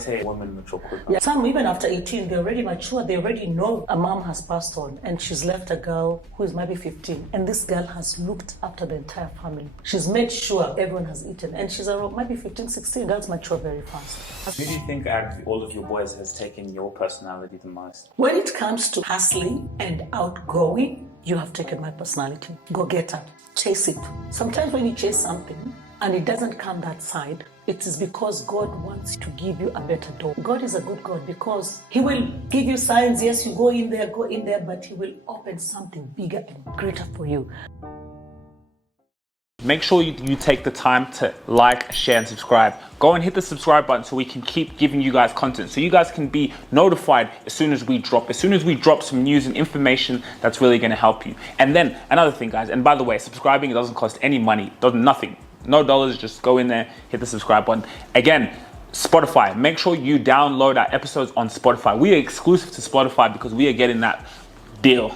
say women mature quicker. Yeah, some even after 18, they're already mature. They already know a mom has passed on and she's left a girl who is maybe 15. And this girl has looked after the entire family. She's made sure everyone has eaten. And she's around maybe 15, 16. Girls mature very fast. Who do you think out of all of your boys has taken your personality the most? When it comes to hustling and outgoing, you have taken my personality. Go get her. Chase it. Sometimes when you chase something and it doesn't come that side, it is because God wants to give you a better door. God is a good God because He will give you signs. Yes, you go in there, but He will open something bigger and greater for you. Make sure you take the time to like, share, and subscribe. Go and hit the subscribe button so we can keep giving you guys content. So you guys can be notified as soon as we drop some news and information that's really gonna help you. And then another thing, guys, and by the way, subscribing, it doesn't cost any money, nothing. No dollars, just go in there, hit the subscribe button. Again, Spotify, make sure you download our episodes on Spotify. We are exclusive to Spotify because we are getting that deal.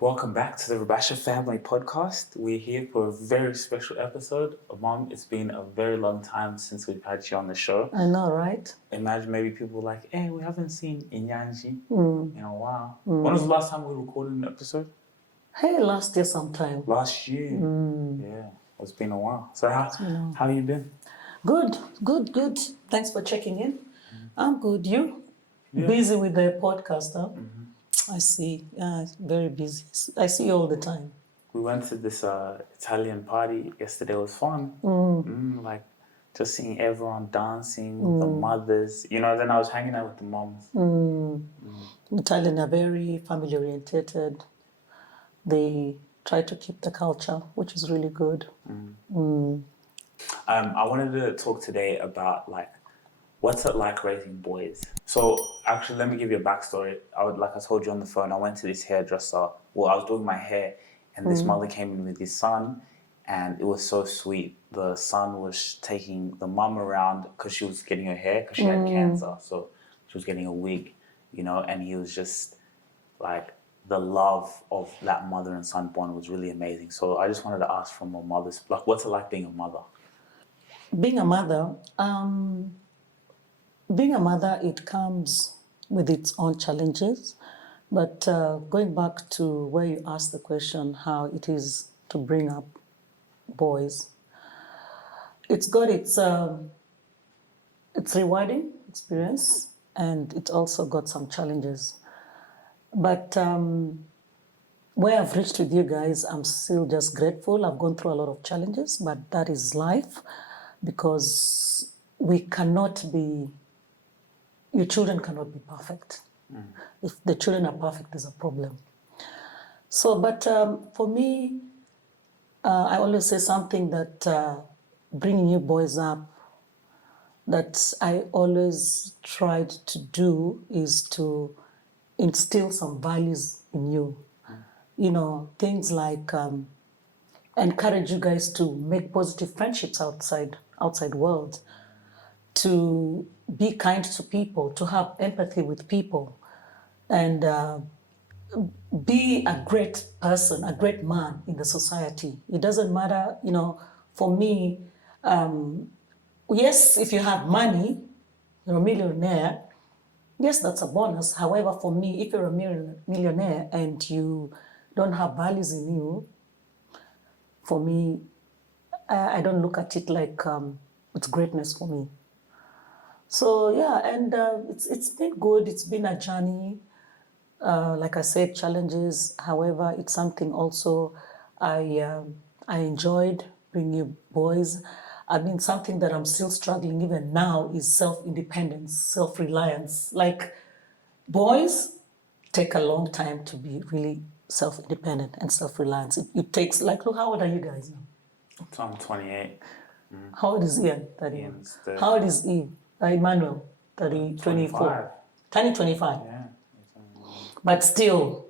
Welcome back to the Rubasha Family Podcast. We're here for a very special episode. Mom, it's been a very long time since we've had you on the show. I know, right? Imagine maybe people were like, hey, we haven't seen Inyanji in a while. When was the last time we recorded an episode? Hey, last year sometime. Last year? Yeah, it's been a while. So how you been? Good. Thanks for checking in. I'm good. You? Yeah. Busy with the podcast, huh? I see. Yeah, very busy. I see you all the time. We went to this Italian party yesterday. It was fun. Like just seeing everyone dancing, the mothers. You know, then I was hanging out with the moms. Italians are very family oriented. They try to keep the culture, which is really good. I wanted to talk today about what's it like raising boys? So actually, let me give you a backstory. Like I told you on the phone, I went to this hairdresser. Well, I was doing my hair, and this mother came in with his son, and it was so sweet. The son was taking the mum around because she was getting her hair because she had cancer, so she was getting a wig, you know. And he was just like, the love of that mother and son bond was really amazing. So I just wanted to ask from a mother's, like, what's it like being a mother? Being a mother. Being a mother, it comes with its own challenges. But going back to where you asked the question, how it is to bring up boys, it's got its rewarding experience, and it also got some challenges. But where I've reached with you guys, I'm still just grateful. I've gone through a lot of challenges, but that is life, because your children cannot be perfect. If the children are perfect, there's a problem. So, but for me, I always say something that bringing you boys up, that I always tried to do is to instill some values in you. You know, things like encourage you guys to make positive friendships outside world, to be kind to people, to have empathy with people, and be a great person, a great man in the society. It doesn't matter, you know, for me, yes, if you have money, you're a millionaire, yes, that's a bonus. However, for me, if you're a millionaire and you don't have values in you, for me, I don't look at it like it's greatness for me. So yeah, and it's been good. It's been a journey. Like I said, challenges. However, it's something also I enjoyed bringing you boys. I mean, something that I'm still struggling even now is self-independence, self-reliance. Like, boys take a long time to be really self-independent and self-reliant. It takes, like, look, how old are you guys now? So I'm 28. How old is Ian? 30. Ian's 30. How old is Eve? Emmanuel? 30, 24. 25. Yeah. But still,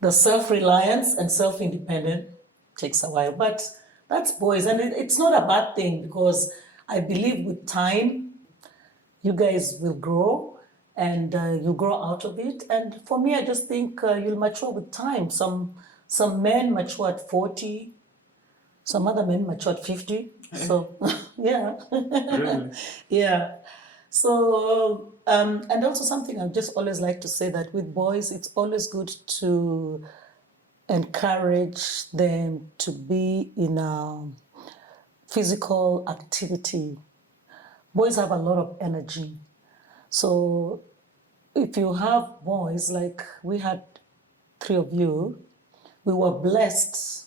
the self-reliance and self-independent takes a while. But that's boys, and it's not a bad thing, because I believe with time, you guys will grow, and you grow out of it. And for me, I just think you'll mature with time. Some men mature at 40, Some other men matured 50. So, yeah. Really? Yeah. So, and also something I just always like to say that with boys, it's always good to encourage them to be in a physical activity. Boys have a lot of energy. So if you have boys, like we had 3 of you, we were blessed.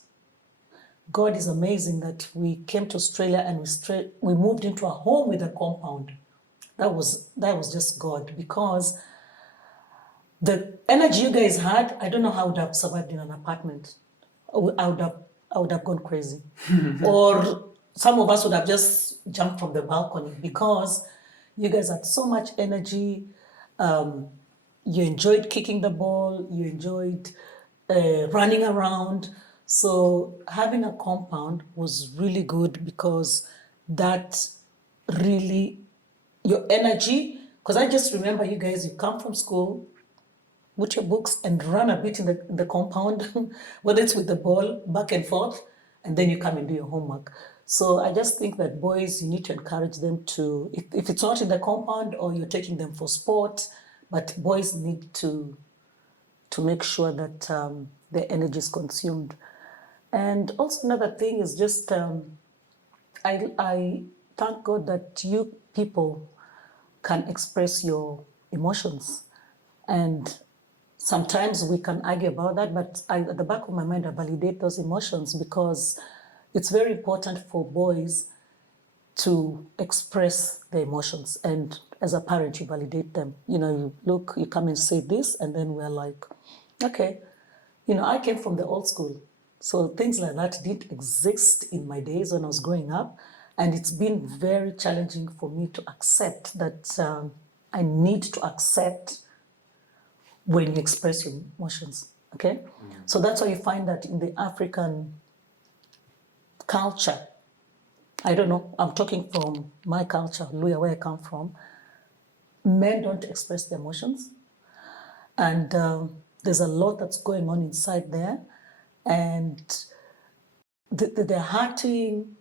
God is amazing that we came to Australia and we moved into a home with a compound. That was just God, because the energy you guys had, I don't know how I would have survived in an apartment. I would have gone crazy. Or some of us would have just jumped from the balcony, because you guys had so much energy. You enjoyed kicking the ball, you enjoyed running around. So having a compound was really good, because that really, your energy, because I just remember you guys, you come from school with your books and run a bit in the compound, whether it's with the ball back and forth, and then you come and do your homework. So I just think that boys, you need to encourage them to, if it's not in the compound or you're taking them for sport, but boys need to make sure that their energy is consumed. And also another thing is just, I thank God that you people can express your emotions. And sometimes we can argue about that, but at the back of my mind, I validate those emotions, because it's very important for boys to express their emotions. And as a parent, you validate them. You look, you come and say this, and then we're like, okay. I came from the old school. So things like that didn't exist in my days when I was growing up. And it's been very challenging for me to accept that I need to accept when you express your emotions. Okay? So that's why you find that in the African culture, I don't know, I'm talking from my culture, Luya, where I come from, men don't express their emotions. And there's a lot that's going on inside there. And they're hurting,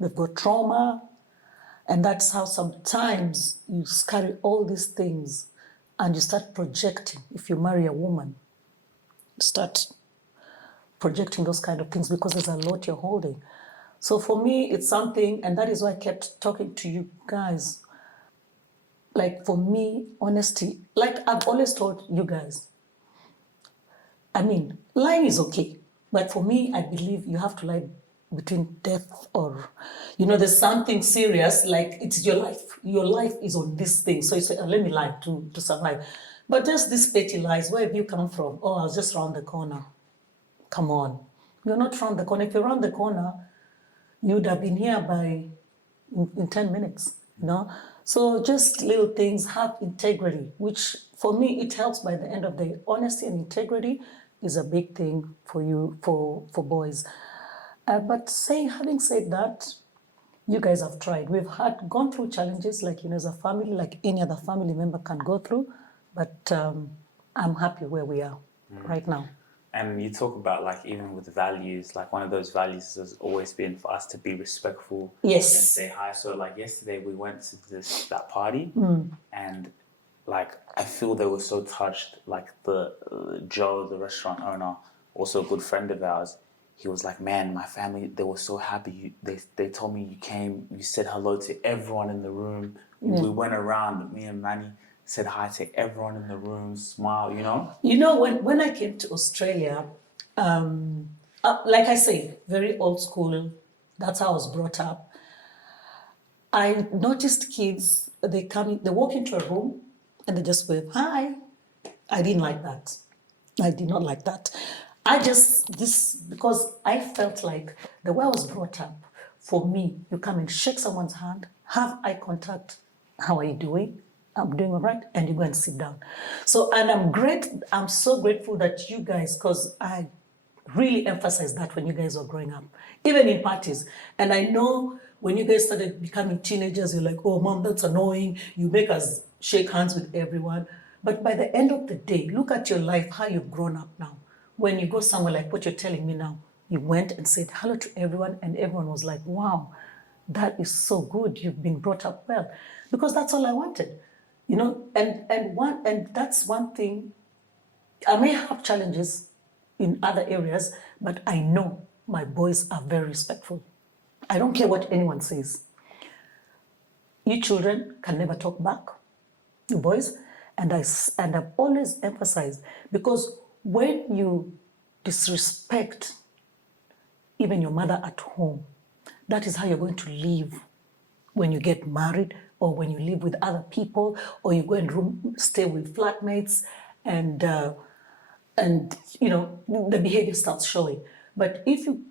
they've got trauma. And that's how sometimes you carry all these things and you start projecting. If you marry a woman, you start projecting those kind of things, because there's a lot you're holding. So for me, it's something, and that is why I kept talking to you guys. Like for me, honesty, like I've always told you guys, I mean, lying is okay. But for me, I believe you have to lie between death or, there's something serious, like it's your life. Your life is on this thing. So you say, let me lie to survive. But just these petty lies, where have you come from? Oh, I was just round the corner. Come on. You're not round the corner. If you're round the corner, you would have been here in 10 minutes, So just little things, have integrity, which for me, it helps by the end of the day. Honesty and integrity is a big thing for you, for boys. But having said that, you guys have tried. We've gone through challenges, like, as a family, like any other family member can go through. But I'm happy where we are right now. And you talk about, like, even with values, like one of those values has always been for us to be respectful. Yes. And say hi. So like yesterday we went to that party and like I feel they were so touched. Like the Joe, the restaurant owner, also a good friend of ours, he was like, man, my family, they were so happy. They told me you came, you said hello to everyone in the room. We went around, me and Manny, said hi to everyone in the room, smile, When I came to Australia, like I say, very old school, that's how I was brought up. I noticed kids, they walk into a room and they just wave, hi. I didn't like that. I did not like that. Because I felt like the way I was brought up, for me, you come and shake someone's hand, have eye contact, how are you doing? I'm doing all right, and you go and sit down. So, and I'm so grateful that you guys, because I really emphasized that when you guys were growing up, even in parties. And I know when you guys started becoming teenagers, you're like, oh, mom, that's annoying. You make us shake hands with everyone. But by the end of the day, look at your life, how you've grown up now. When you go somewhere like what you're telling me now, he went and said hello to everyone, and everyone was like, wow, that is so good. You've been brought up well. Because that's all I wanted. And that's one thing. I may have challenges in other areas, but I know my boys are very respectful. I don't care what anyone says. You children can never talk back, you boys. And I've always emphasized, because when you disrespect even your mother at home, that is how you're going to live when you get married, or when you live with other people, or you go and stay with flatmates, and the behavior starts showing. But if you,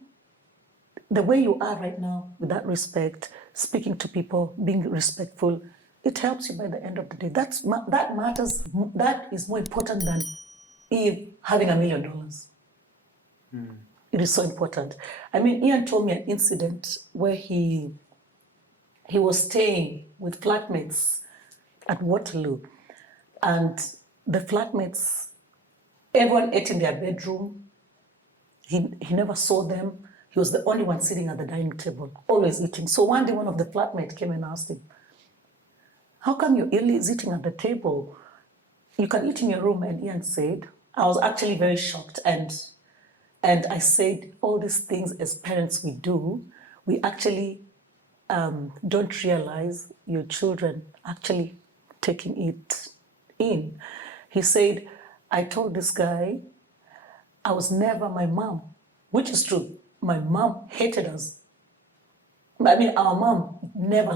the way you are right now, with that respect, speaking to people, being respectful, it helps you by the end of the day. That matters. That is more important than having $1 million. It is so important. I mean, Ian told me an incident where he was staying with flatmates at Waterloo, and the flatmates, everyone ate in their bedroom. He never saw them. He was the only one sitting at the dining table, always eating. So one day, one of the flatmates came and asked him, how come you're always eating at the table? You can eat in your room. And Ian said, I was actually very shocked. And I said, all these things as parents we do, we actually don't realize your children actually taking it in. He said, I told this guy, I was never my mom, which is true. My mom hated us. I mean, our mom never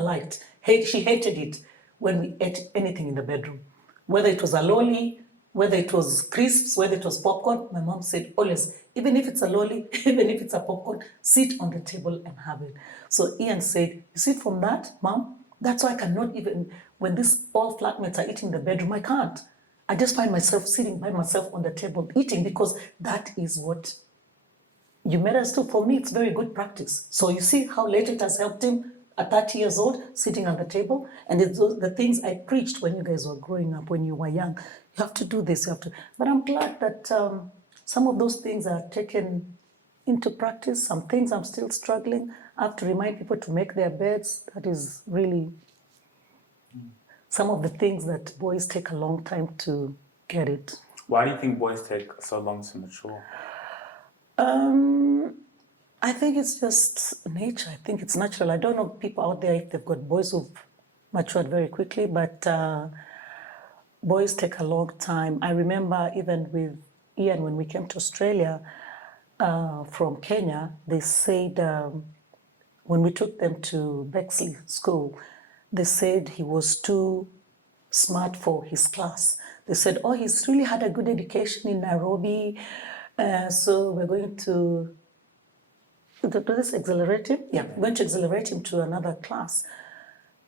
she hated it when we ate anything in the bedroom. Whether it was a lolly, whether it was crisps, whether it was popcorn, my mom said always, even if it's a lolly, even if it's a popcorn, sit on the table and have it. So Ian said, you see from that, Mom, that's why I cannot even, when all flatmates are eating in the bedroom, I can't. I just find myself sitting by myself on the table eating, because that is what you made us do. For me, it's very good practice. So you see how later it has helped him at 30 years old, sitting at the table. And it's the things I preached when you guys were growing up, when you were young. You have to do this, you have to. But I'm glad that some of those things are taken into practice. Some things I'm still struggling. I have to remind people to make their beds. That is really some of the things that boys take a long time to get it. Why do you think boys take so long to mature? I think it's just nature. I think it's natural. I don't know people out there if they've got boys who've matured very quickly, but boys take a long time. I remember even with Ian, when we came to Australia from Kenya, they said when we took them to Bexley School, they said he was too smart for his class. They said, oh, he's really had a good education in Nairobi, so we're going to do this, accelerate him? Yeah, we're going to accelerate him to another class.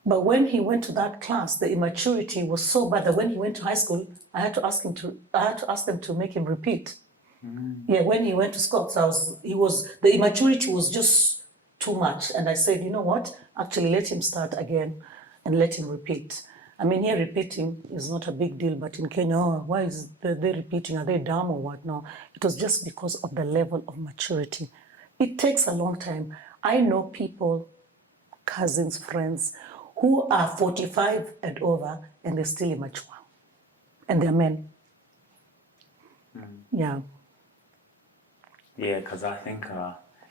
But when he went to that class, the immaturity was so bad that when he went to high school, I had to ask them to make him repeat. Yeah, when he went to Scots, the immaturity was just too much. And I said, you know what? Actually, let him start again and let him repeat. I mean, here repeating is not a big deal, but in Kenya, why is they repeating? Are they dumb or what? No, it was just because of the level of maturity. It takes a long time. I know people, cousins, friends, who are 45 and over, and they're still immature. And they're men. Yeah. Yeah, because I think,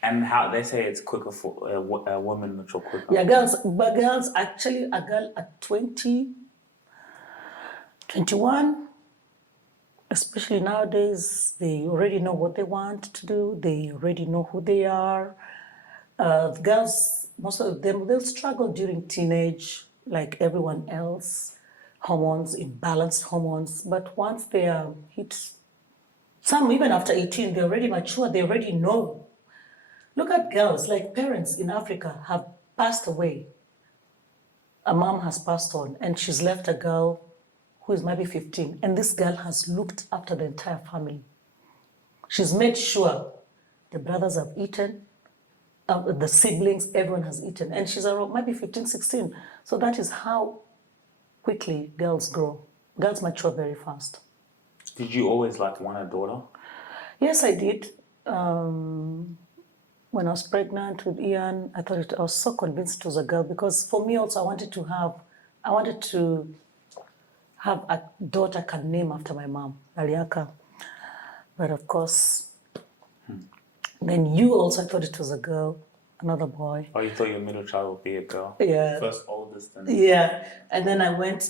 and how they say it's quicker for a woman mature quicker. Yeah, girls, actually, a girl at 20, 21, especially nowadays, they already know what they want to do. They already know who they are. Girls, most of them, they'll struggle during teenage, like everyone else. Hormones, imbalanced hormones. But once they are hit, some even after 18, they're already mature. They already know. Look at girls, like parents in Africa have passed away. A mom has passed on, and she's left a girl who is maybe 15, and this girl has looked after the entire family. She's made sure the brothers have eaten, the siblings, everyone has eaten, and she's around maybe 15, 16. So that is how quickly girls grow. Girls mature very fast. Did you always want a daughter? Yes, I did. when I was pregnant with Ian, I was so convinced it was a girl because for me also I wanted to have a daughter I can name after my mom, Aliaka. But of course, then you also thought it was a girl, another boy. Oh, you thought your middle child would be a girl? Yeah. First oldest. Yeah. And then I went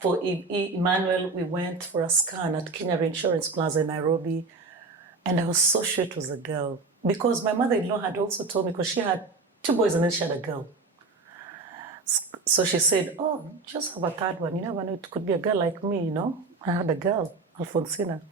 for Emmanuel, we went for a scan at Kenya Insurance Plaza in Nairobi. And I was so sure it was a girl. Because my mother-in-law had also told me, because she had 2 boys and then she had a girl. So she said, oh, just have a third one. You never know, it could be a girl like me, I had a girl, Alfonsina.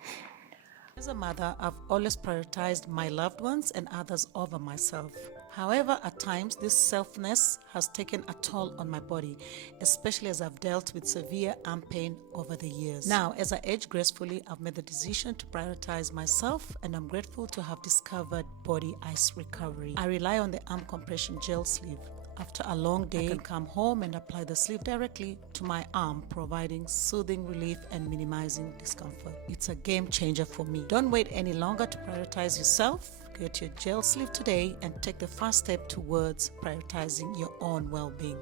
As a mother, I've always prioritized my loved ones and others over myself. However, at times, this selfness has taken a toll on my body, especially as I've dealt with severe arm pain over the years. Now, as I age gracefully, I've made the decision to prioritize myself, and I'm grateful to have discovered body ice recovery. I rely on the arm compression gel sleeve. After a long day, I can come home and apply the sleeve directly to my arm, providing soothing relief and minimizing discomfort. It's a game changer for me. Don't wait any longer to prioritize yourself. Get your gel sleeve today and take the first step towards prioritizing your own well-being.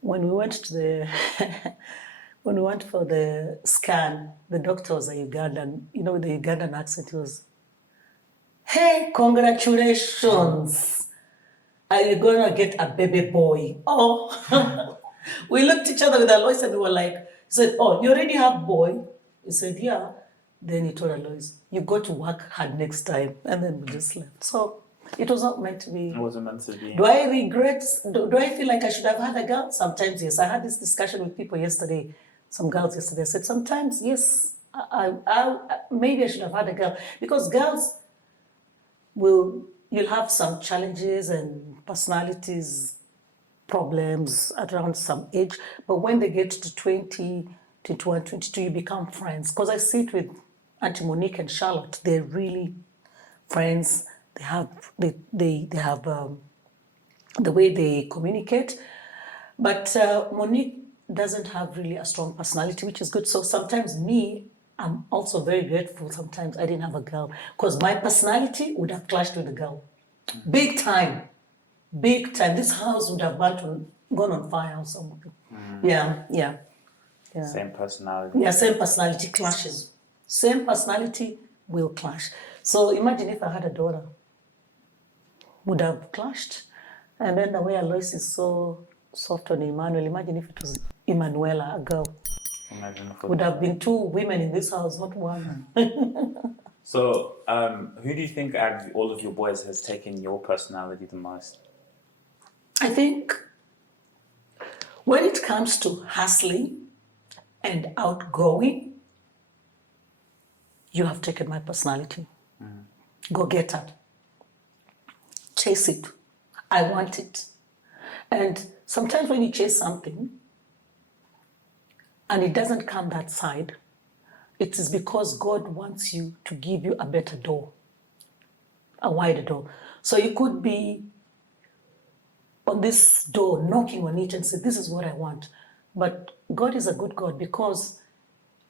When we went for the scan, the doctor was a Ugandan. With the Ugandan accent, he was, "Hey, congratulations. Are you going to get a baby boy?" Oh, we looked at each other with Alois and we were like, he said, "Oh, you already have boy?" He said, "Yeah." Then he told Alois, "You go to work hard next time." And then we just left. So it was not meant to be. It wasn't meant to be. Do I regret, do I feel like I should have had a girl? Sometimes, yes. I had this discussion with people yesterday, some girls yesterday. I said, sometimes, yes, maybe I should have had a girl. Because girls you'll have some challenges and personalities, problems at around some age. But when they get to 20, 21, 22, you become friends. Because I see it with Auntie Monique and Charlotte. They're really friends. They have the way they communicate. But Monique doesn't have really a strong personality, which is good. So sometimes I'm also very grateful sometimes I didn't have a girl, because my personality would have clashed with the girl. Big time. Big time. This house would have gone on fire or something. Yeah. Same personality. Yeah, same personality clashes. Same personality will clash. So imagine if I had a daughter, would have clashed. And then the way Alois is so soft on Emmanuel, imagine if it was Emanuela, a girl. Would have been 2 women in this house, not one. So, who do you think out of all of your boys has taken your personality the most? I think when it comes to hustling and outgoing, you have taken my personality. Go get her. Chase it. I want it. And sometimes when you chase something and it doesn't come that side, it is because God wants you to give you a better door, a wider door. So you could be on this door, knocking on it and say, this is what I want. But God is a good God, because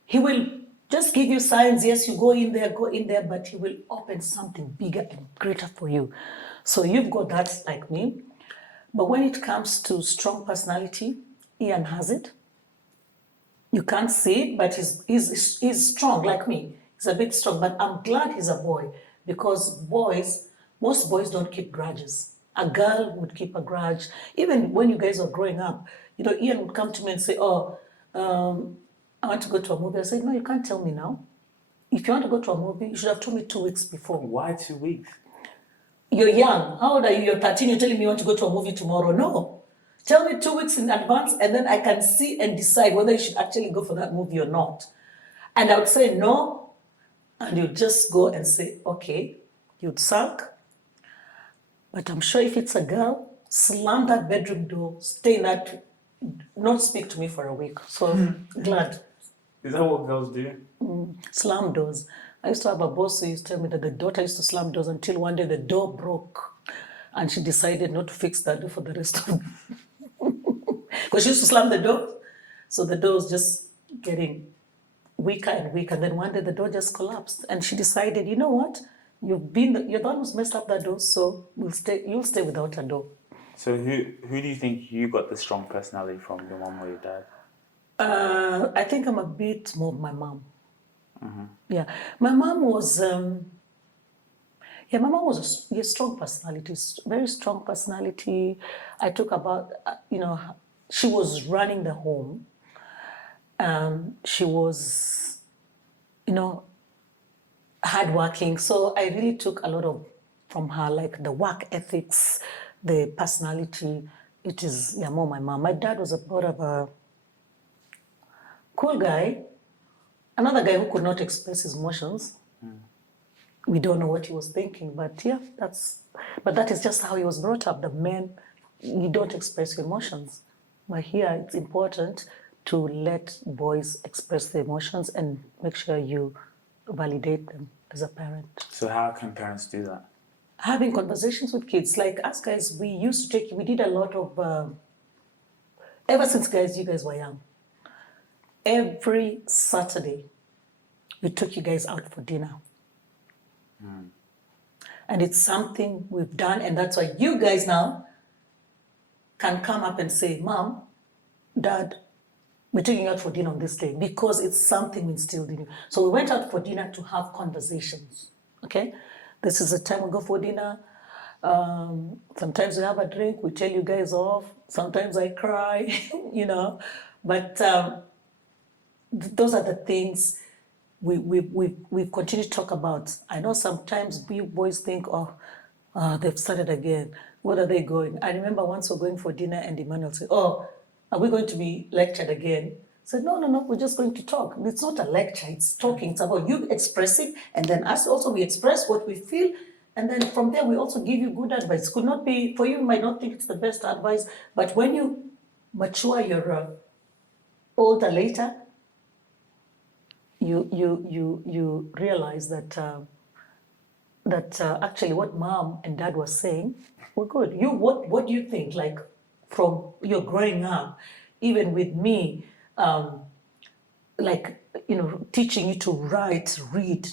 He will just give you signs. Yes, you go in there, but He will open something bigger and greater for you. So you've got that, like me. But when it comes to strong personality, Ian has it. You can't see it, but he's strong like me. He's a bit strong, but I'm glad he's a boy, because most boys don't keep grudges. A girl would keep a grudge. Even when you guys were growing up, Ian would come to me and say, I want to go to a movie. I said, no, you can't tell me now. If you want to go to a movie, you should have told me 2 weeks before. Why 2 weeks? You're young. How old are you? You're 13. You're telling me you want to go to a movie tomorrow. No. Tell me 2 weeks in advance, and then I can see and decide whether you should actually go for that movie or not. And I would say no, and you'd just go and say, okay, you'd sulk. But I'm sure if it's a girl, slam that bedroom door, stay in that, not speak to me for a week. So glad. Is that what girls do? Slam doors. I used to have a boss who used to tell me that the daughter used to slam doors until one day the door broke and she decided not to fix that door for the rest of because she used to slam the door. So the door was just getting weaker and weaker. And then one day the door just collapsed and she decided, you know what? you're the one who's messed up that door, so you'll stay without a door. So who do you think you got the strong personality from, your mom or your dad? I think I'm a bit more my mom. Yeah, my mom was. My mom was a strong personality, very strong personality. I talk about, she was running the home. She was, hardworking. So I really took a lot from her, like the work ethics, the personality. It is more my mom. My dad was a bit of a cool guy, another guy who could not express his emotions. We don't know what he was thinking, but that is just how he was brought up. The men, you don't express your emotions. But here it's important to let boys express their emotions and make sure you validate them as a parent. So how can parents do that? Having conversations with kids. Like us guys, we did a lot of, ever since you guys were young, every Saturday, we took you guys out for dinner. And it's something we've done, and that's why you guys now can come up and say, Mom, Dad, we're taking you out for dinner on this day, because it's something we instilled in you. So we went out for dinner to have conversations, okay? This is the time we go for dinner. Sometimes we have a drink, we tell you guys off. Sometimes I cry, But those are the things we've continued to talk about. I know sometimes we boys think, they've started again. What are they going? I remember once we're going for dinner and Emmanuel said, are we going to be lectured again? I said, no, we're just going to talk. It's not a lecture, it's talking. It's about you expressing, and then us also, we express what we feel, and then from there we also give you good advice. Could not be, for you might not think it's the best advice, but when you mature, you're older later, you realize that actually what Mom and Dad was saying were good. What do you think? Like, from your growing up, even with me, teaching you to write, read.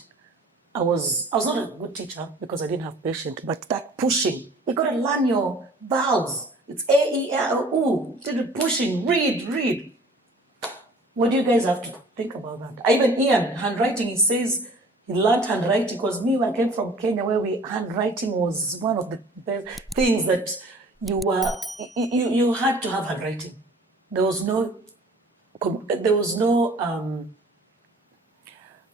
I was not a good teacher because I didn't have patience, but that pushing, you gotta learn your vowels. It's A, E, L, U. Pushing, read. What do you guys have to think about that? Even Ian, handwriting, he says he learned handwriting, because I came from Kenya, where handwriting was one of the best things that you had to have handwriting. There was no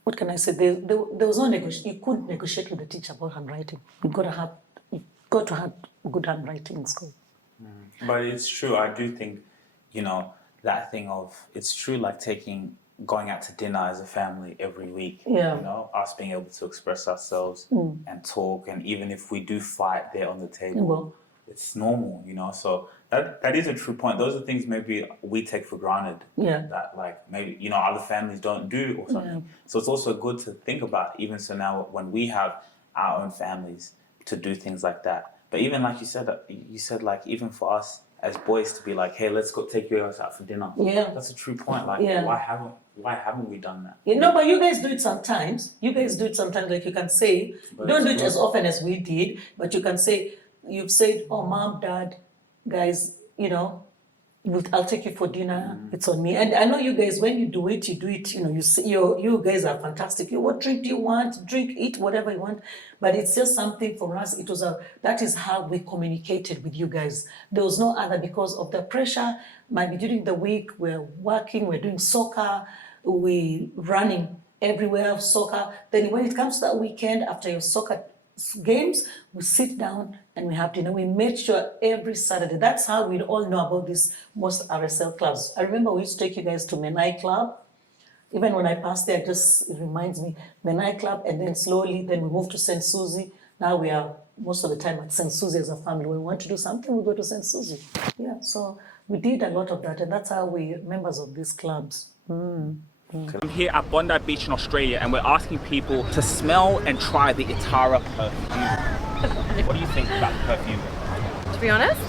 what can I say? There was no negotiation. You couldn't negotiate with the teacher about handwriting. You got to have good handwriting in school. But it's true. I do think, that thing of, it's true, like going out to dinner as a family every week. Yeah. Us being able to express ourselves and talk, and even if we do fight there on the table, it's normal, So that is a true point. Those are things maybe we take for granted. Yeah. That maybe other families don't do or something. Yeah. So it's also good to think about, even so now when we have our own families, to do things like that. But even like you said like, even for us as boys to be like, hey, let's go take you guys out for dinner. Yeah. That's a true point. Like, why haven't we done that? But you guys do it sometimes. Like, you can say, don't do it as often as we did, but you can say, you've said, oh, Mom, Dad, guys, I'll take you for dinner. It's on me. And I know you guys, when you do it, you guys are fantastic. What drink do you want? Drink, eat, whatever you want. But it's just something for us. That is how we communicated with you guys. There was no other, because of the pressure. Maybe during the week, we're working, we're doing soccer, we're running everywhere, soccer. Then when it comes to that weekend, after your soccer games, we sit down and we have dinner. We made sure every Saturday. That's how we all know about this most RSL clubs. I remember we used to take you guys to Menai Club. Even when I passed there, it reminds me, Menai Club, and then slowly, then we moved to St. Susie. Now we are most of the time at St. Susie as a family. When we want to do something, we go to St. Susie. Yeah, so we did a lot of that, and that's how we're members of these clubs. I'm here at Bondi Beach in Australia, and we're asking people to smell and try the Itara perfume. What do you think about the perfume? To be honest,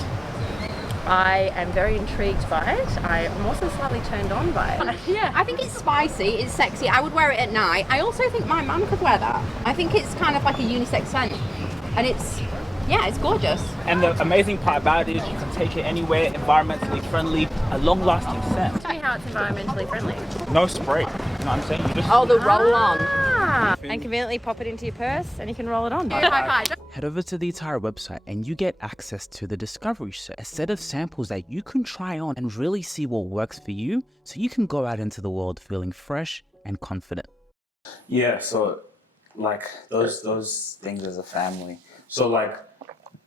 I am very intrigued by it. I'm also slightly turned on by it. Yeah, I think it's spicy, it's sexy. I would wear it at night. I also think my mum could wear that. I think it's kind of like a unisex scent, and it's gorgeous. And the amazing part about it is you can take it anywhere, environmentally friendly, a long-lasting scent. Tell me how it's environmentally friendly. No spray, you know what I'm saying? You just The roll-on. And conveniently pop it into your purse and you can roll it on. Head over to the entire website and you get access to the discovery set, a set of samples that you can try on and really see what works for you, so you can go out into the world feeling fresh and confident. Yeah, so like those things as a family. So like,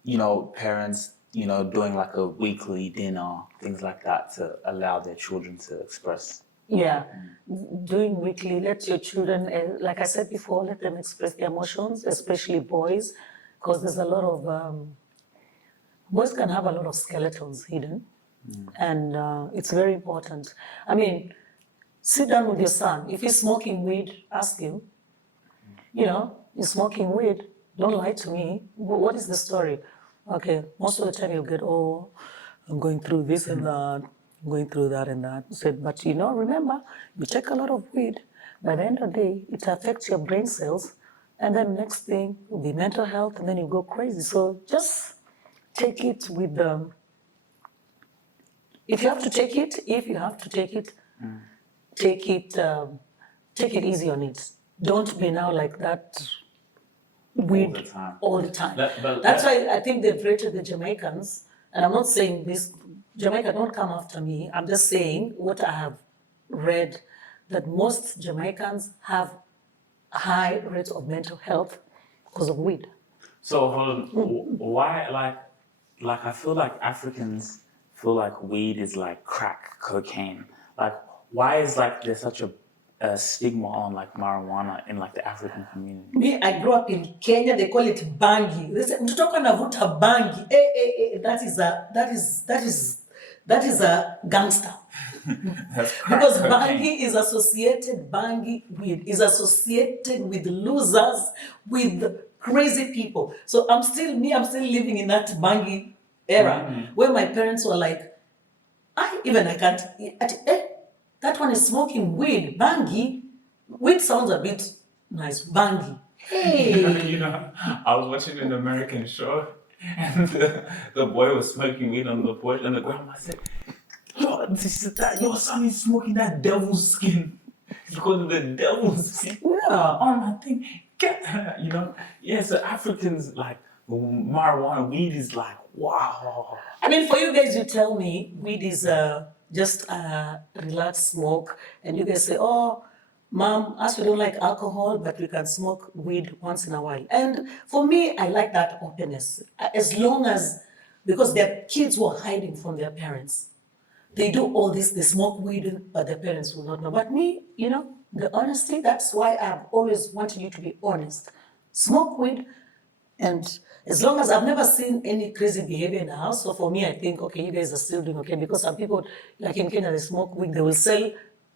you know, parents, you know, doing like a weekly dinner, things like that to allow their children to express. Yeah, doing weekly, let your children, like I said before, let them express their emotions, especially boys, because there's a lot of, boys can have a lot of skeletons hidden, and it's very important. I mean, sit down with your son. If he's smoking weed, ask him, you know, you're smoking weed, don't lie to me. What is the story? Okay, most of the time you'll get, oh, I'm going through this and that. Going through that and that. Said, but you know, remember, you take a lot of weed, by the end of the day, it affects your brain cells, and then next thing will be mental health, and then you go crazy. So just take it with if you have to take it, take it easy on it. Don't be now like that weed all the time. That's why I think they've rated the Jamaicans, and I'm not saying this, Jamaica, don't come after me. I'm just saying what I have read, that most Jamaicans have high rates of mental health because of weed. So hold on, why like I feel like Africans feel like weed is like crack cocaine. Like why is like there's such a stigma on like marijuana in like the African community? Me, I grew up in Kenya. They call it bangi. They say mtoto anavuta bangi. That is a gangster. Because bangi is associated, is associated with losers, with crazy people. So I'm still living in that bangi era where my parents were like, I can't, that one is smoking weed, bangi. Weed sounds a bit nice, bangi. Hey. You know, I was watching an American show and the boy was smoking weed on the porch and the grandma said, your son is smoking that devil's skin. He's calling it the devil's skin. Yeah. On my thing. You know? Yeah, so Africans like marijuana, weed is like, wow. I mean, for you guys, you tell me weed is just a relaxed smoke, and you guys say, oh, Mom, us we don't like alcohol, but we can smoke weed once in a while. And for me, I like that openness. As long as, because their kids were hiding from their parents. They do all this, they smoke weed, but their parents will not know. But me, you know, the honesty, that's why I've always wanted you to be honest. Smoke weed, and as long as I've never seen any crazy behavior in the house, so for me, I think, okay, you guys are still doing okay, because some people, like in Kenya, they smoke weed, they will sell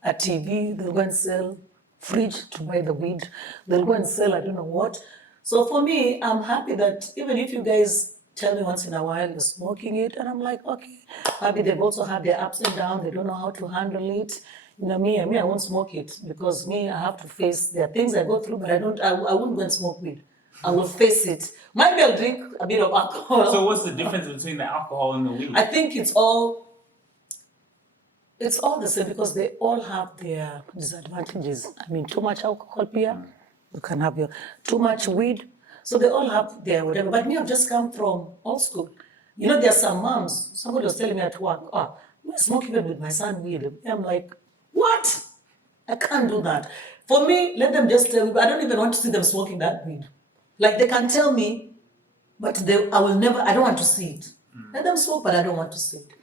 a TV, they'll go and sell fridge to buy the weed, they'll go and sell I don't know what. So for me, I'm happy that even if you guys tell me once in a while you're smoking it, and I'm like, okay, maybe they've also had their ups and downs, they don't know how to handle it. You know, me, I won't smoke it, because me, I have to face, there are things I go through, but I won't go and smoke weed. I will face it. Maybe I'll drink a bit of alcohol. So what's the difference between the alcohol and the weed? I think it's all the same, because they all have their disadvantages. I mean, too much alcohol here, you can have too much weed. So they all have their whatever. But me, I've just come from old school. You know, there are some moms, somebody was telling me at work, I smoke even with my son weed. I'm like, what? I can't do that. For me, let them just tell me, I don't even want to see them smoking that weed. Like they can tell me, but I don't want to see it. Let them smoke, but I don't want to see it.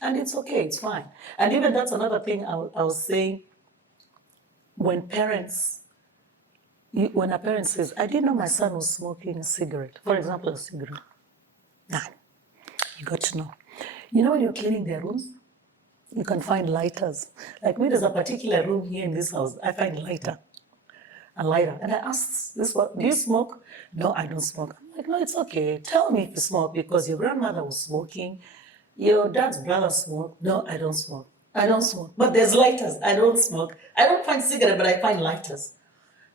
And it's okay, it's fine. And even that's another thing I was saying, when a parent says, I didn't know my son was smoking a cigarette, for example, a cigarette. Nah, you got to know. You know when you're cleaning their rooms, you can find lighters. Like me, there's a particular room here in this house, I find a lighter. And I asked this one, do you smoke? No, I don't smoke. I'm like, no, it's okay. Tell me if you smoke, because your grandmother was smoking. your dad's brother smoke. No, I don't smoke. I don't smoke. But there's lighters. I don't smoke. I don't find cigarette, but I find lighters.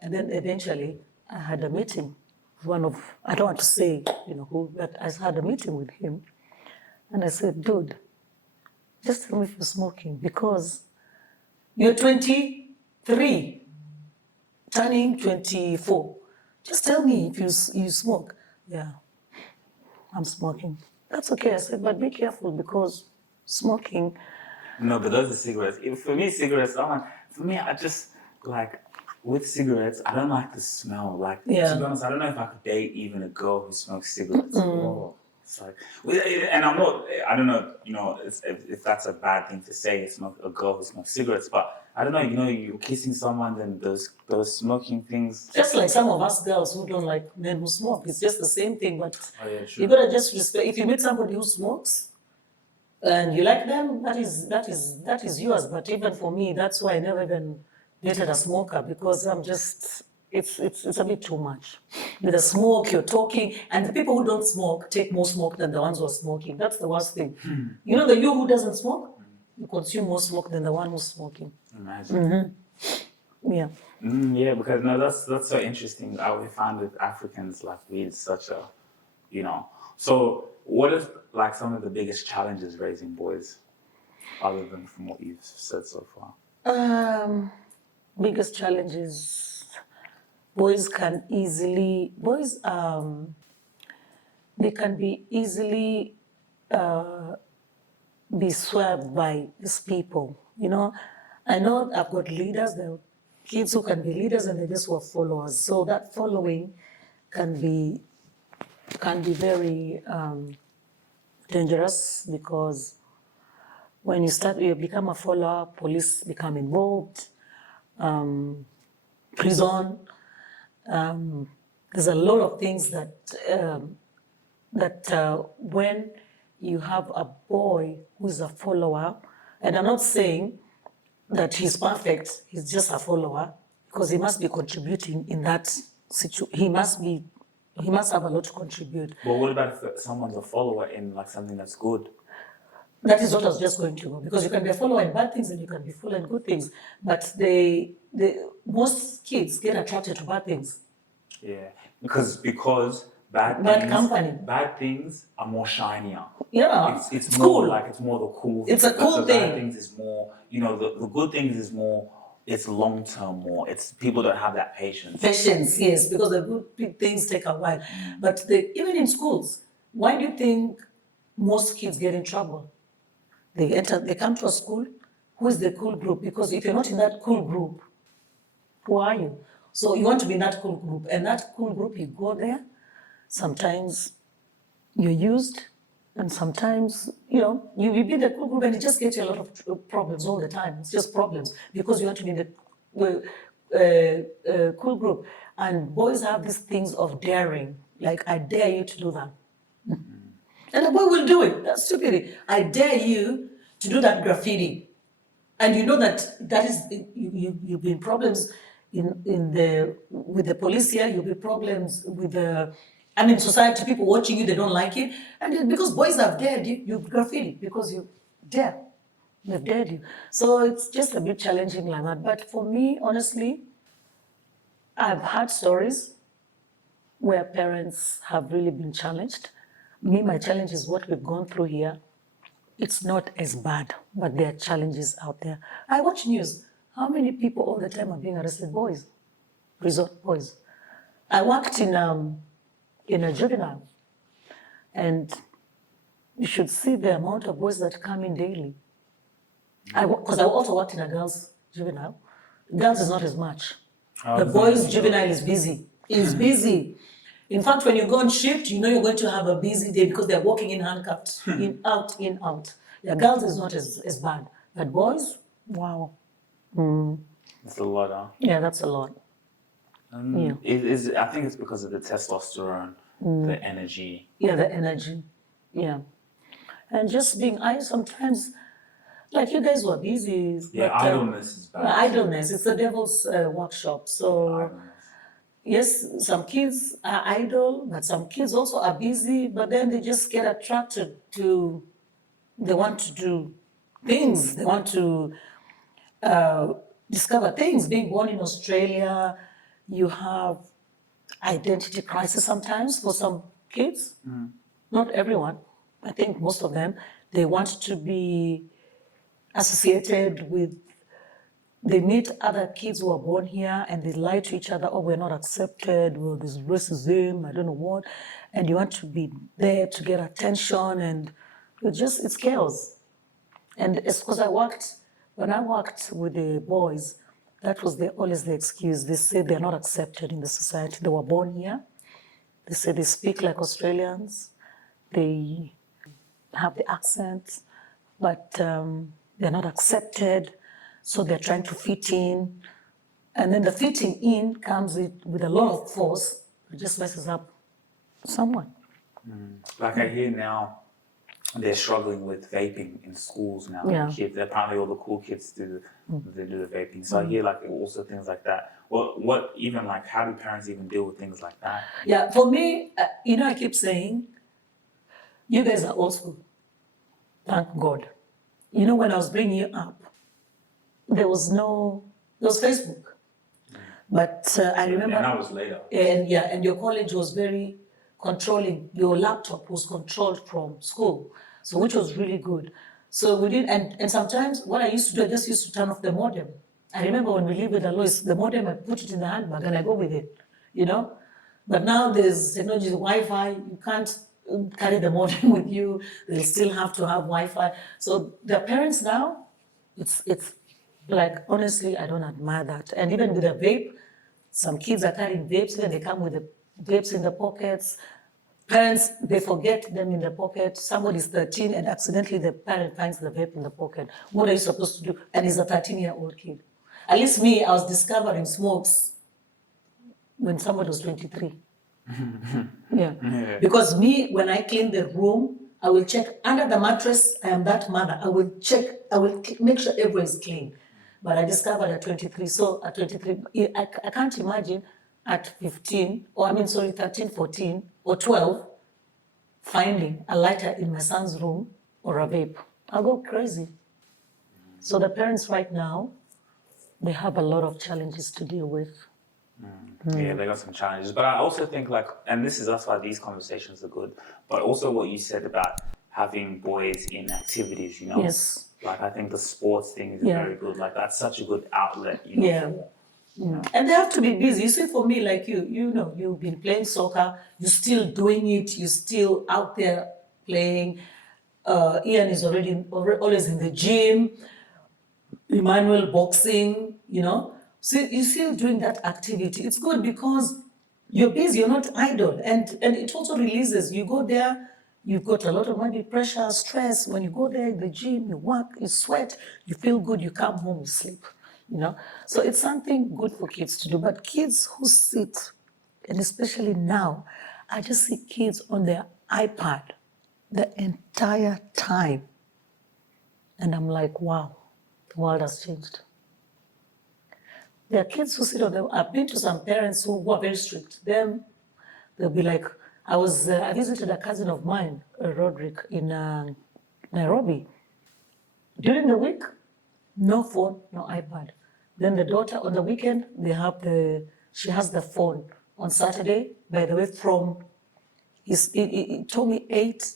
And then eventually I had a meeting. One of, I don't want to say, who, but I had a meeting with him. And I said, dude, just tell me if you're smoking because you're 23, turning 24. Just tell me if you smoke. Yeah, I'm smoking. That's okay. I said, but be careful because smoking. No, but those are cigarettes. For me, cigarettes aren't. For me, I just like with cigarettes. I don't like the smell. Like to be honest, I don't know if I could date even a girl who smokes cigarettes. Oh, it's like, and I'm not. I don't know. If that's a bad thing to say. It's not a girl who smokes cigarettes, but I don't know. You're kissing someone, and those smoking things. Just like some of us girls who don't like men who smoke. It's just the same thing, but True. you gotta just respect. If you meet somebody who smokes, and you like them, that is yours. But even for me, that's why I never even dated a smoker because I'm just it's a bit too much. With the smoke, you're talking, and the people who don't smoke take more smoke than the ones who are smoking. That's the worst thing. The you who doesn't smoke, you consume more smoke than the one who's smoking. Imagine. Yeah. Yeah, because no, that's so interesting. We found with Africans, like weed, such a, So, what is like some of the biggest challenges raising boys, other than from what you've said so far? Biggest challenges, boys they can be easily be swerved by these people. I know I've got leaders, there are kids who can be leaders and they just were followers. So that following can be very dangerous because when you become a follower, police become involved, prison. There's a lot of things that when you have a boy who is a follower, and I'm not saying that he's perfect, he's just a follower, because he must be contributing in that situation. He must have a lot to contribute. But what about if someone's a follower in like something that's good? That is what I was just going to go, because you can be a follower in bad things and you can be follower in good things. But most kids get attracted to bad things. Yeah, because bad things are more shinier. Yeah, it's cool. More like it's more the cool. It's a cool thing. Bad things is more, the good things is more. It's long term more. It's people don't have that patience. Patience, yes, because the good things take a while. But even in schools, why do you think most kids get in trouble? They come to a school. Who is the cool group? Because if you're not in that cool group, who are you? So you want to be in that cool group, and that cool group, you go there. Sometimes you're used, and sometimes you be in the cool group, and it just gets you a lot of problems all the time. It's just problems because you want to be in the cool group. And boys have these things of daring, like I dare you to do that. And a boy will do it. That's stupidity. I dare you to do that graffiti. And you know that is, you'll be in problems with the police here, you'll be problems with society, people watching you, they don't like it. And because boys have dared you, you graffiti because you dare. They've dared you. So it's just a bit challenging like that. But for me, honestly, I've had stories where parents have really been challenged. My challenge is what we've gone through here. It's not as bad, but there are challenges out there. I watch news. How many people all the time are being arrested? Boys, resort boys. I worked in a juvenile, and you should see the amount of boys that come in daily. Because I also worked in a girls' juvenile. Girls is not as much. The boys' juvenile is busy. It's busy. In fact, when you go on shift, you're going to have a busy day because they're walking in handcuffed, in, out, in, out. Yeah, girls is not as bad. But boys, wow. It's a lot, huh? Yeah, that's a lot. Yeah. I think it's because of the testosterone, the energy. Yeah, the energy. Yeah. And just sometimes, like you guys were busy. Yeah, but, idleness is bad. Idleness, it's the devil's workshop. So, yes, some kids are idle, but some kids also are busy, but then they just get attracted to They want to do things. They want to discover things. Being born in Australia, you have identity crisis sometimes for some kids. Not everyone. I think most of them. They want to be associated with, they meet other kids who are born here and they lie to each other, oh, we're not accepted, well, there's racism, I don't know what. And you want to be there to get attention, and it's chaos. And it's because when I worked with the boys, that was always the excuse. They say they're not accepted in the society. They were born here. They say they speak like Australians. They have the accent, but they're not accepted. So they're trying to fit in. And then the fitting in comes with a lot of force. It just messes up someone. Like I hear now, they're struggling with vaping in schools now. Yeah. Kids, apparently all the cool kids do the vaping. So I hear like also things like that. What even like, how do parents even deal with things like that? Yeah, for me, I keep saying, you guys are old school. Thank God. When I was bringing you up, there was Facebook. But I remember. And that was later. And your college was very controlling. Your laptop was controlled from school, so which was really good. So we did, and sometimes what I used to do, I just used to turn off the modem. I remember when we lived with Alois, the modem, I put it in the handbag and I go with it, But now there's technology, Wi-Fi, you can't carry the modem with you. They'll still have to have Wi-Fi. So the parents now, it's like, honestly, I don't admire that. And even with a vape, some kids are carrying vapes, and they come with the vapes in the pockets. Parents, they forget them in the pocket. Somebody's 13 and accidentally the parent finds the vape in the pocket. What are you supposed to do? And he's a 13-year-old kid. At least me, I was discovering smokes when somebody was 23. Yeah. Because me, when I clean the room, I will check under the mattress. I am that mother. I will make sure everywhere is clean. But I discovered at 23. So at 23, I can't imagine at 13, 14 or 12, finding a lighter in my son's room or a vape. I'll go crazy. So the parents right now, they have a lot of challenges to deal with. Yeah, they got some challenges. But I also think and that's why these conversations are good, but also what you said about having boys in activities, Yes. Like I think the sports thing is very good. Like that's such a good outlet, Yeah. And they have to be busy. You see, for me, like you've been playing soccer, you're still doing it, you're still out there playing. Ian is always in the gym. Emmanuel boxing, So you're still doing that activity. It's good because you're busy, you're not idle. And it also releases. You go there, you've got a lot of maybe pressure, stress. When you go there in the gym, you work, you sweat, you feel good, you come home, you sleep. So it's something good for kids to do. But kids who sit, and especially now, I just see kids on their iPad the entire time. And I'm like, wow, the world has changed. There are kids who sit on them. I've been to some parents who are very strict. They'll be like, I visited a cousin of mine, Roderick, in Nairobi. During the week, no phone, no iPad. Then the daughter, on the weekend, she has the phone. On Saturday, by the way, he told me 8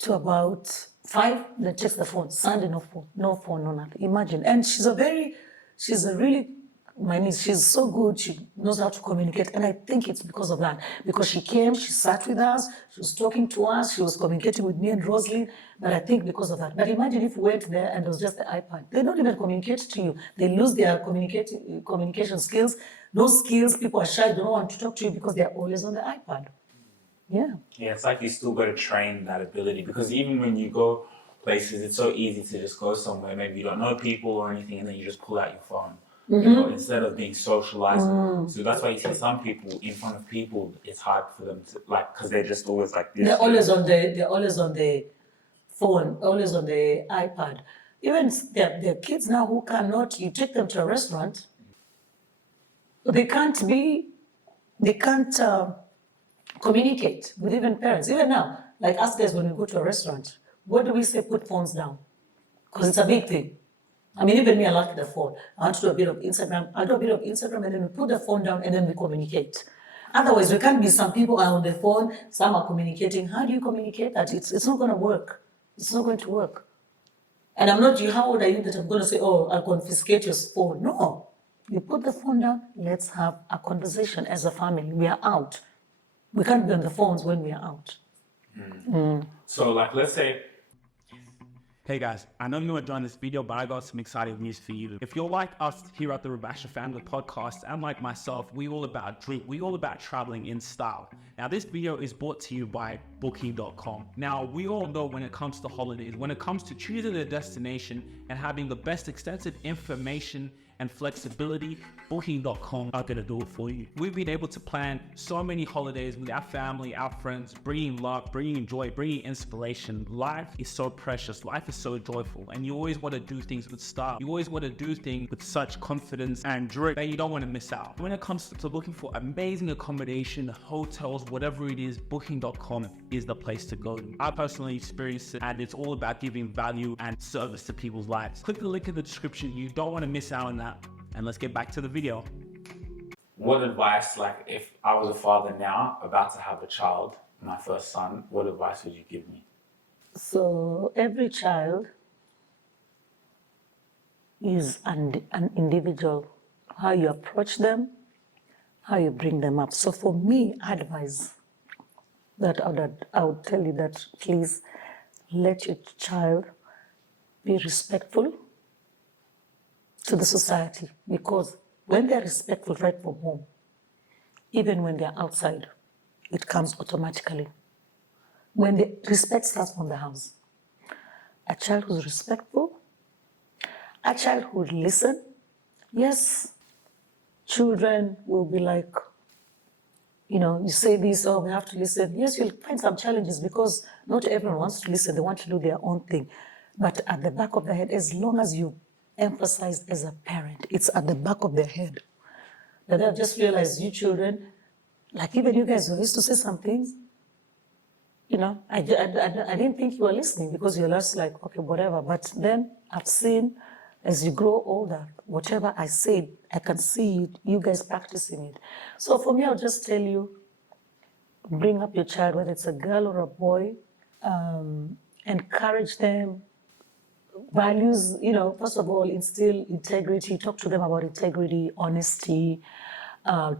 to about 5, then takes the phone. Sunday, no phone, no nothing. Imagine. And she's my niece, she's so good, she knows how to communicate. And I think it's because of that. Because she came, she sat with us, she was talking to us, she was communicating with me and Rosalie. But I think because of that. But imagine if we went there and it was just the iPad. They don't even communicate to you. They lose their communication skills. Those skills, people are shy, don't want to talk to you because they're always on the iPad. Yeah. Yeah, it's like you still got to train that ability, because even when you go places, it's so easy to just go somewhere, maybe you don't know people or anything, and then you just pull out your phone. Instead of being socialized. So that's why you see some people in front of people, it's hard for them to because they're just always like this. They're always on the phone, always on the iPad. Even there are kids now who cannot, you take them to a restaurant, they can't communicate with even parents. Even now, like us guys, when we go to a restaurant, what do we say? Put phones down. Because it's a big thing. I mean, even me, I like the phone. I want to do a bit of Instagram. I'll do a bit of Instagram and then we put the phone down and then we communicate. Otherwise, we can't be, some people are on the phone, some are communicating. How do you communicate that? It's not going to work. It's not going to work. And I'm not you, how old are you that I'm going to say, oh, I'll confiscate your phone? No. You put the phone down, let's have a conversation as a family. We are out. We can't be on the phones when we are out. So, like, let's say, Hey guys, I know you're enjoying this video, but I got some exciting news for you. If you're like us here at the Rubasha Family Podcast, and like myself, we all about drink, we all about traveling in style. Now this video is brought to you by Booking.com. Now we all know when it comes to holidays, when it comes to choosing a destination and having the best extensive information and flexibility, Booking.com are gonna do it for you. We've been able to plan so many holidays with our family, our friends, bringing love, bringing joy, bringing inspiration. Life is so precious, life is so joyful, and you always wanna do things with style. You always wanna do things with such confidence and joy that you don't wanna miss out. When it comes to looking for amazing accommodation, hotels, whatever it is, Booking.com is the place to go. I personally experienced it, and it's all about giving value and service to people's lives. Click the link in the description, you don't wanna miss out on that. And let's get back to the video. what advice, like, if I was a father now, about to have a child, my first son, what advice would you give me? So every child is an individual. How you approach them, how you bring them up. So for me, advice that I would tell you that please let your child be respectful to the society, because when they're respectful right from home, even when they're outside, it comes automatically. When the respect starts from the house, a child who's respectful, a child who will listen. Yes, children will be like, you say this, oh, we have to listen. Yes, you'll find some challenges because not everyone wants to listen. They want to do their own thing. But at the back of the head, as long as you emphasize as a parent, it's at the back of their head. That I've just realized you children, like even you guys who used to say some things, I didn't think you were listening because you're just like, okay, whatever. But then I've seen as you grow older, whatever I said, I can see it, you guys practicing it. So for me, I'll just tell you, bring up your child, whether it's a girl or a boy, encourage them, values, first of all, instill integrity, talk to them about integrity, honesty,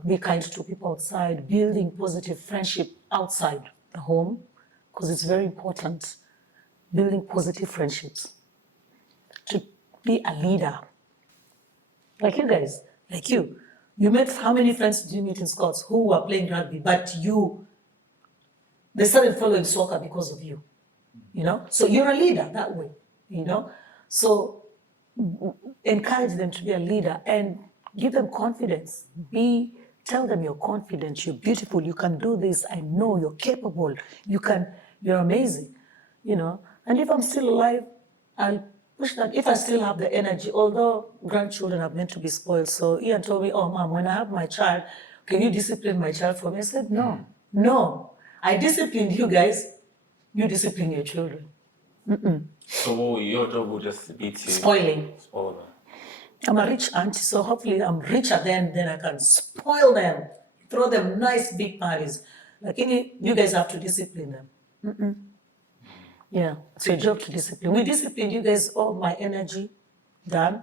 be kind to people outside, building positive friendship outside the home, because it's very important, building positive friendships, to be a leader. Like you guys, like you met, how many friends did you meet in Scots who were playing rugby, but they started following soccer because of you, So you're a leader that way, So encourage them to be a leader and give them confidence. Tell them you're confident, you're beautiful, you can do this, I know you're capable, you're amazing, And if I'm still alive, I'll push that if I still have the energy, although grandchildren are meant to be spoiled. So Ian told me, oh, Mom, when I have my child, can you discipline my child for me? I said, no. I disciplined you guys, you discipline your children. So your job will just be to Spoiling. spoil them. I'm a rich auntie, so hopefully I'm richer then I can spoil them, throw them nice big parties. Like you guys have to discipline them. Yeah, it's your job to discipline. We discipline you guys, all my energy done.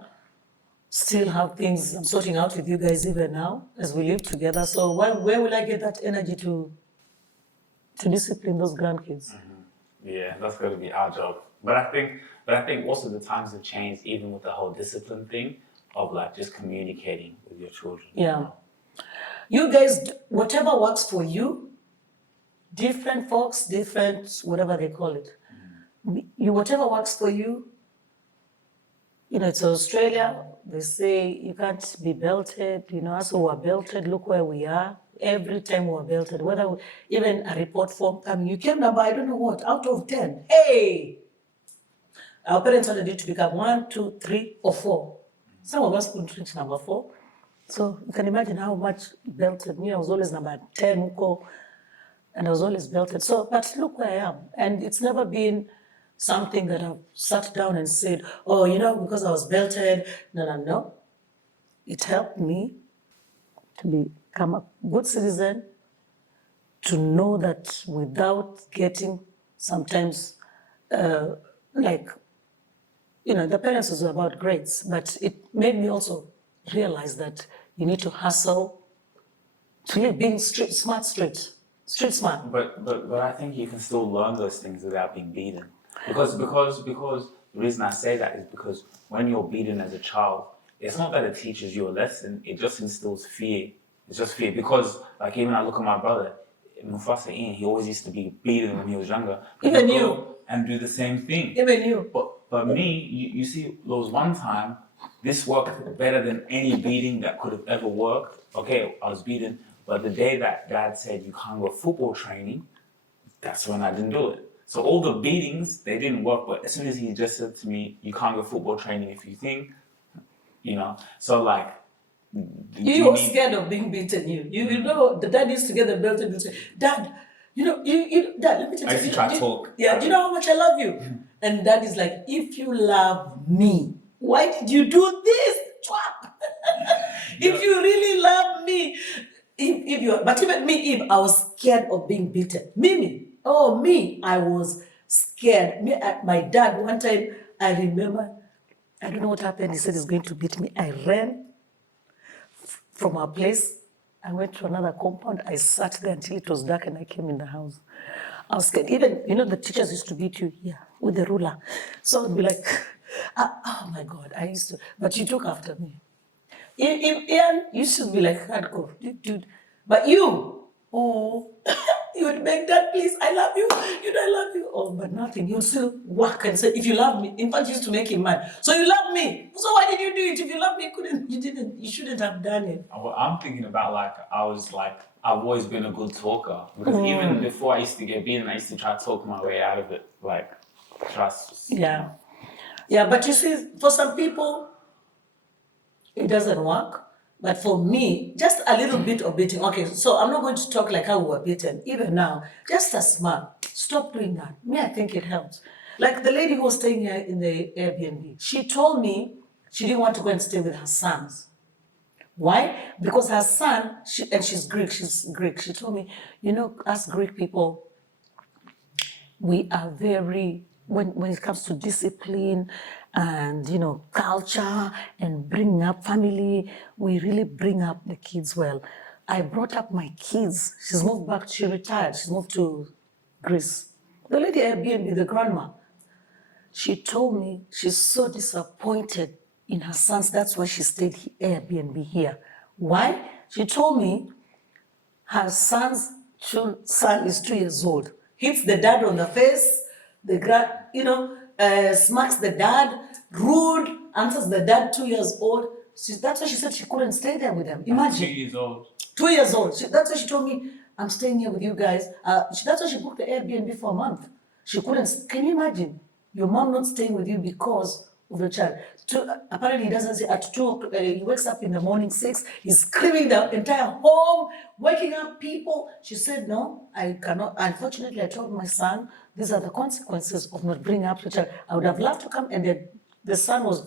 Still have things I'm sorting out with you guys even now as we live together. So where will I get that energy to discipline those grandkids? Yeah, that's going to be our job. But I think also the times have changed, even with the whole discipline thing of like just communicating with your children. Yeah. You guys, whatever works for you, different folks, different, whatever they call it. Whatever works for you, it's Australia, they say you can't be belted, us who are belted, look where we are. Every time we're belted, even a report form coming, you came number, I don't know what, out of 10. Hey! Our parents wanted you to become 1, 2, 3, or 4. Some of us couldn't reach number 4. So you can imagine how much belted me. I was always number 10, and I was always belted. So, but look where I am. And it's never been something that I've sat down and said, oh, you know, because I was belted. No. It helped me to become a good citizen, to know that without getting sometimes, like, you know, the parents was about grades, but it made me also realize that you need to hustle to live being street smart. But I think you can still learn those things without being beaten. Because the reason I say that is because when you're beaten as a child, it's not that it teaches you a lesson, it just instills fear. It's just fear. Because like even I look at my brother, Mufasa Ian, he always used to be beaten when he was younger. Even He'd you. go and do the same thing. Even you. But me, you see, there was one time, this worked better than any beating that could have ever worked. Okay, I was beaten, but the day that Dad said you can't go football training, that's when I didn't do it. So all the beatings, they didn't work, but as soon as he just said to me, you can't go football training if you think, you know, so like, You were scared of being beaten. You know, the dad used to get the belt and say, Dad, you know, Dad, let me tell you. I used to try to talk. Yeah, do you know how much I love you? And Dad is like, if you love me, why did you do this? If you really love me, but even me, I was scared of being beaten. Me, I was scared. My dad, one time, I remember, I don't know what happened. He said he's going to beat me. I ran from our place. I went to another compound. I sat there until it was dark and I came in the house. I was scared. Even, you know, the teachers used to beat you here with the ruler. So I'd be like, oh my God, I used to, but you took after me. Ian used to be like hardcore, dude. But you, oh, you would beg Dad, please, I love you, I love you. Oh, but nothing. You'd still work and say, if you love me. In fact, you used to make him mad. So you love me. So why did you do it? If you love me, you shouldn't have done it. Well, I'm thinking about I've always been a good talker. Because even before I used to get beaten, I used to try to talk my way out of it. Like, trust. Yeah. Yeah, but you see, for some people, it doesn't work. But for me, just a little bit of beating. Okay, so I'm not going to talk like how we were beaten. Even now, just a smile. Stop doing that. Me, I think it helps. Like the lady who was staying here in the Airbnb, she told me she didn't want to go and stay with her sons. Why? Because her son, she's Greek, she told me, you know, us Greek people, we are very, when it comes to discipline and, you know, culture and bringing up family, we really bring up the kids well. I brought up my kids. She's moved back, she retired, she's moved to Greece. The lady Airbnb, the grandma, she told me she's so disappointed in her sons. That's why she stayed Airbnb here. Why? She told me her son is 2 years old. Hits the dad on the face, smacks the dad, rude, answers the dad, 2 years old. That's why she said she couldn't stay there with them. Imagine. 2 years old. 2 years old. That's why she told me, I'm staying here with you guys. That's why she booked the Airbnb for a month. She couldn't. Can you imagine your mom not staying with you because of the child? Apparently, he doesn't say at 2 o'clock, he wakes up in the morning, 6, he's screaming the entire home, waking up people. She said, no, I cannot. Unfortunately, I told my son, these are the consequences of not bringing up the child. I would have loved to come, and then the son was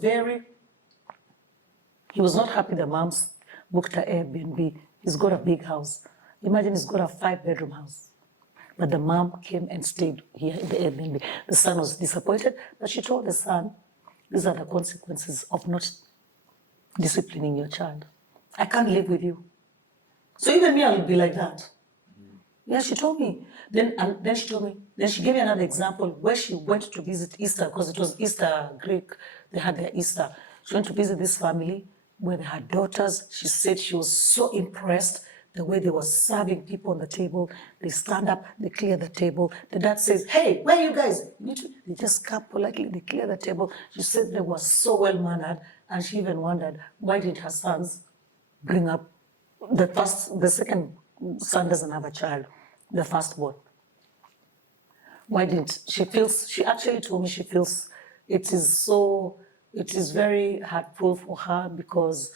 he was not happy the mom's booked her Airbnb. He's got a big house. Imagine he's got a 5-bedroom house. But the mom came and stayed here in the Airbnb. The son was disappointed, but she told the son, these are the consequences of not disciplining your child. I can't live with you. So even me, I will be like that. Yeah, she told me. Then she told me, then she gave me another example where she went to visit Easter, because it was Easter Greek, they had their Easter. She went to visit this family where they had daughters. She said she was so impressed the way they were serving people on the table. They stand up, they clear the table. The dad says, hey, where are you guys? They just come politely, they clear the table. She said they were so well-mannered, and she even wondered, why did her sons bring up the second son doesn't have a child, the firstborn. Why didn't she actually told me she feels it is very hurtful for her, because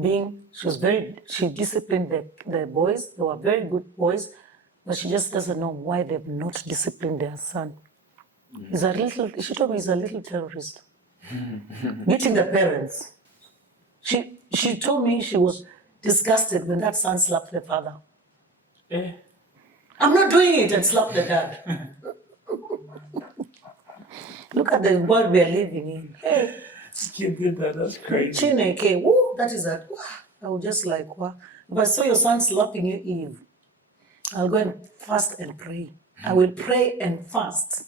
she disciplined the boys. They were very good boys, but she just doesn't know why they've not disciplined their son. She told me he's a little terrorist. Beating the parents. She told me she was disgusted when that son slapped the father. Eh. I'm not doing it, and slapped the dad. Look at the world we are living in. Hey, You did that, that's crazy. Chineke, woo, that is a, I was just like, what? If I saw your son slapping you, Eve, I'll go and fast and pray. I will pray and fast.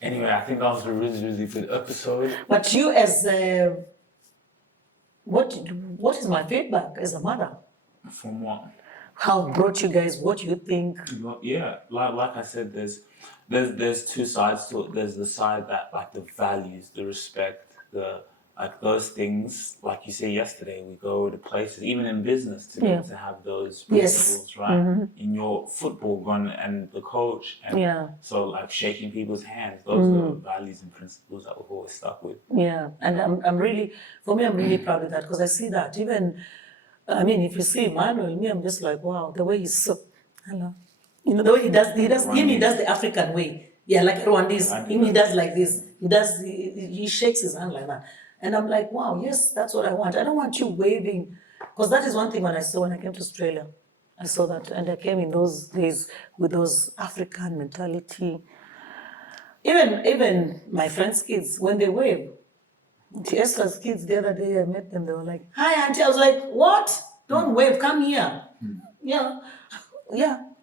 Anyway, I think that was a really, really good episode. But you as what is my feedback as a mother? From what? How brought you guys, what you think? Well, yeah, like I said, there's two sides to it. There's the side that like the values, the respect, the like those things. Like you say yesterday, we go to places, even in business, to be able to have those principles, right? In your football run and the coach, and so like shaking people's hands. Those are the values and principles that we've always stuck with. Yeah, and I'm really proud of that because I see that even. I mean, if you see Emmanuel, me, I'm just like, wow, the way he's so, hello. You know, the way he does the African way. Yeah, like Rwandese, he does like this. He shakes his hand like that. And I'm like, wow, yes, that's what I want. I don't want you waving, because that is one thing when I came to Australia. I saw that, and I came in those days with those African mentality. Even my friends' kids, when they wave, Esther's kids the other day, I met them, they were like, hi, auntie. I was like, what? Don't wave, come here. Yeah,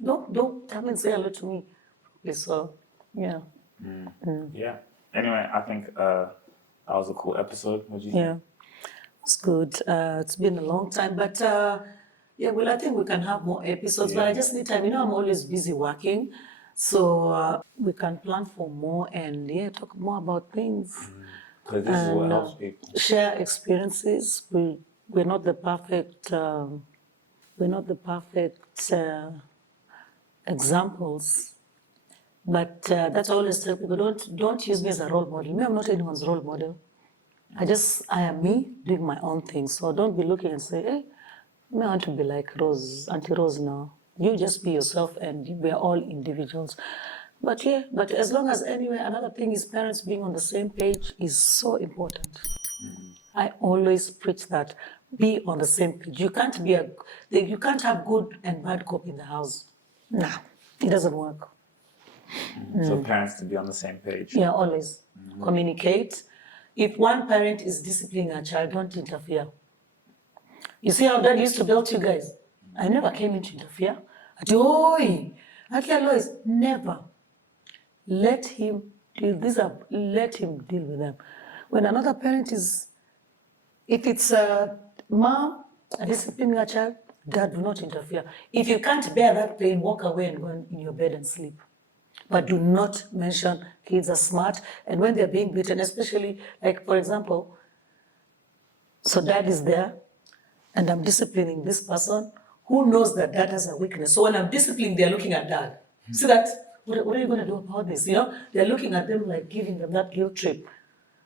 don't come and say hello to me. So, yeah. Yeah. Anyway, I think that was a cool episode. What do you think? Yeah, it's good. It's been a long time, but well, I think we can have more episodes, but I just need time. You know, I'm always busy working, so we can plan for more and talk more about things. Because this is what helps people. Share experiences. We're not the perfect examples, but that's always tell people, don't use me as a role model. Me, I'm not anyone's role model. I am me doing my own thing. So don't be looking and say, hey, I want to be like Rose, Auntie Rose now. You just be yourself, and we're all individuals. But as long as another thing is parents being on the same page is so important. I always preach that. Be on the same page. You can't have good and bad cop in the house. Nah, it doesn't work. So parents to be on the same page. Yeah, always. Communicate. If one parent is disciplining a child, don't interfere. You see how Dad used to belt you guys? I never came in to interfere. Never. Let him deal with them. When another parent is, if it's a mom disciplining a child, Dad, do not interfere. If you can't bear that pain, walk away and go in your bed and sleep. But do not mention kids are smart, and when they're being beaten, especially, like, for example, so Dad is there, and I'm disciplining this person who knows that Dad has a weakness. So when I'm disciplining, they're looking at Dad. See that? What are you going to do about this? You know, they're looking at them like giving them that guilt trip.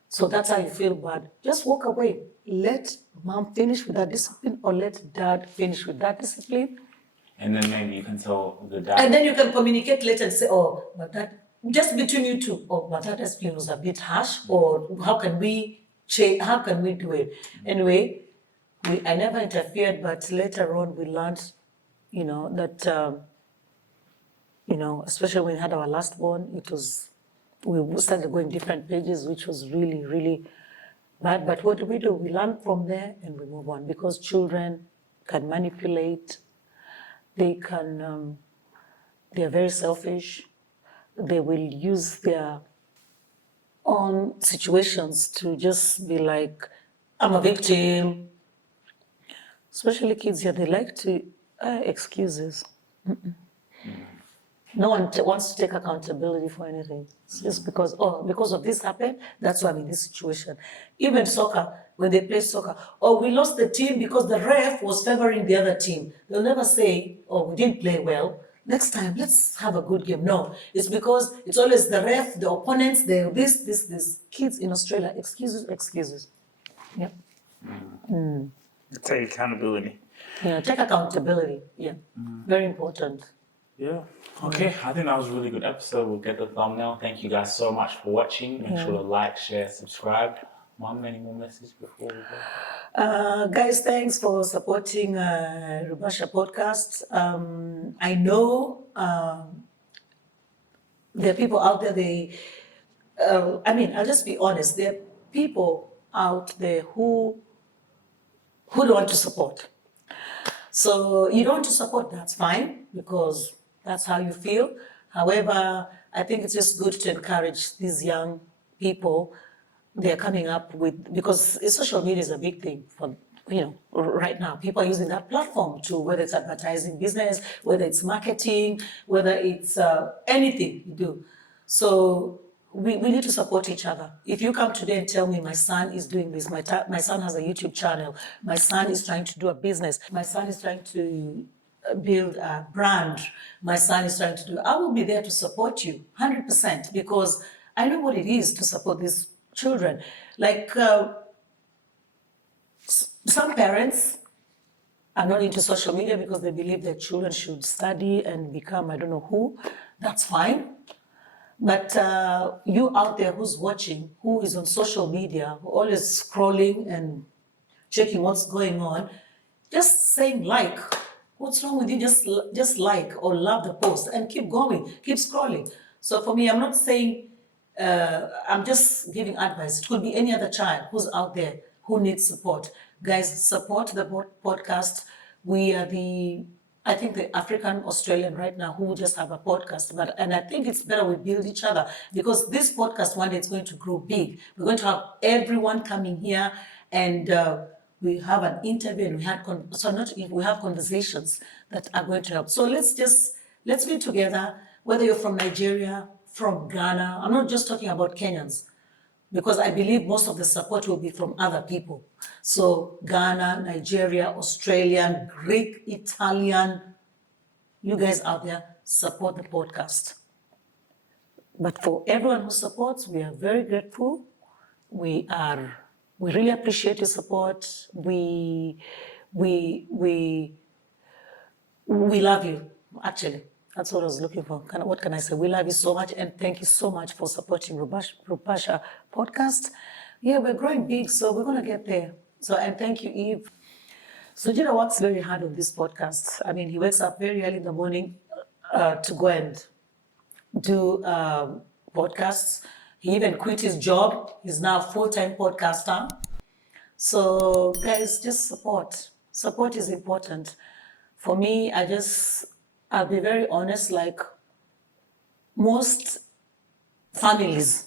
So that's how you feel bad. Just walk away. Let mom finish with that discipline, or let Dad finish with that discipline. And then maybe you can tell the dad. And then you can communicate later and say, oh, but that, just between you two, oh, but that discipline was a bit harsh, or how can we change, how can we do it? Anyway, I never interfered, but later on we learned, that, especially when we had our last born, we started going different pages, which was really, really bad. But what do? We learn from there and we move on, because children can manipulate. They can, they're very selfish. They will use their own situations to just be like, I'm a victim. Especially kids here, they like to, excuses. No one wants to take accountability for anything. It's just because of this happened, that's why I'm in this situation. Even soccer, when they play soccer, we lost the team because the ref was favoring the other team. They'll never say, we didn't play well. Next time, let's have a good game. No, it's because it's always the ref, the opponents, this. Kids in Australia, excuses. Yep. Take accountability. Yeah, take accountability. Yeah, very important. Yeah. Okay, I think that was a really good episode. We'll get the thumbnail. Thank you guys so much for watching. Make sure to like, share, subscribe. Mom, any more messages before we go? Guys, thanks for supporting Rubasha podcast. I know there are people out there, I'll just be honest, there are people out there who don't want to support. So you don't want to support, that's fine, because that's how you feel. However, I think it's just good to encourage these young people. They're coming up with, because social media is a big thing for, right now. People are using that platform to, whether it's advertising business, whether it's marketing, whether it's anything you do. So we need to support each other. If you come today and tell me my son is doing this, my son has a YouTube channel, my son is trying to do a business, my son is trying to build a brand, my son is trying to do, I will be there to support you 100%, because I know what it is to support these children. Like some parents are not into social media because they believe their children should study and become I don't know who. That's fine. But you out there who's watching, who is on social media, who always scrolling and checking what's going on, just saying like, what's wrong with you? Just like or love the post and keep going, keep scrolling. So for me, I'm not saying, I'm just giving advice. It could be any other child who's out there who needs support. Guys, support the podcast. We are I think the African Australian right now who just have a podcast, and I think it's better we build each other, because this podcast one day it's going to grow big. We're going to have everyone coming here, and we have an interview, and we have conversations that are going to help. So let's be together. Whether you're from Nigeria, from Ghana, I'm not just talking about Kenyans, because I believe most of the support will be from other people. So Ghana, Nigeria, Australian, Greek, Italian, you guys out there, support the podcast. But for everyone who supports, we are very grateful. We really appreciate your support. We love you, actually. That's what I was looking for. What can I say? We love you so much, and thank you so much for supporting Rubasha podcast. Yeah, we're growing big, so we're going to get there. So, and thank you, Eve. Sugira works very hard on this podcast. I mean, he wakes up very early in the morning to go and do podcasts. He even quit his job. He's now a full-time podcaster. So, guys, just support. Support is important. For me, I'll be very honest, like most families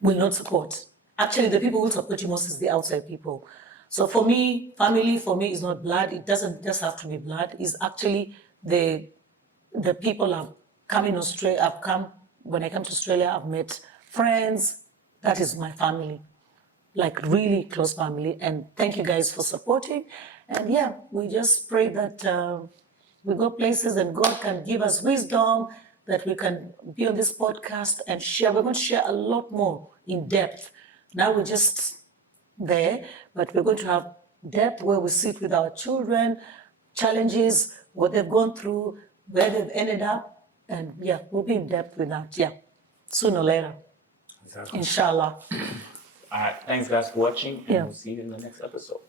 will not support. Actually, the people who will support you most is the outside people. So for me, family for me is not blood. It doesn't just have to be blood. It's actually the people I've come in Australia. When I come to Australia, I've met friends. That is my family, like really close family. And thank you guys for supporting. And yeah, we just pray that we go places and God can give us wisdom, that we can be on this podcast and share. We're going to share a lot more in depth. Now we're just there, but we're going to have depth where we sit with our children, challenges, what they've gone through, where they've ended up. And yeah, we'll be in depth with that. Yeah, sooner or later. Exactly. Inshallah. All right, thanks guys for watching, and we'll see you in the next episode.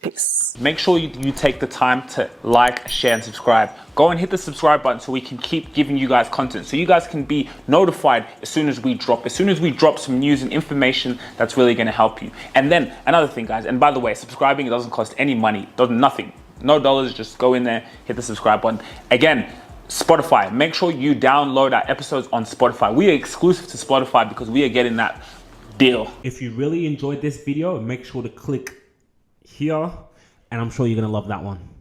Peace. Make sure you take the time to like, share, and subscribe. Go and hit the subscribe button so we can keep giving you guys content, so you guys can be notified as soon as we drop some news and information that's really going to help you. And then another thing, guys, and by the way, subscribing, it doesn't cost any money, nothing, no dollars. Just go in there, hit the subscribe button. Again, Spotify, make sure you download our episodes on Spotify. We are exclusive to Spotify because we are getting that deal. If you really enjoyed this video, make sure to click here, and I'm sure you're gonna love that one.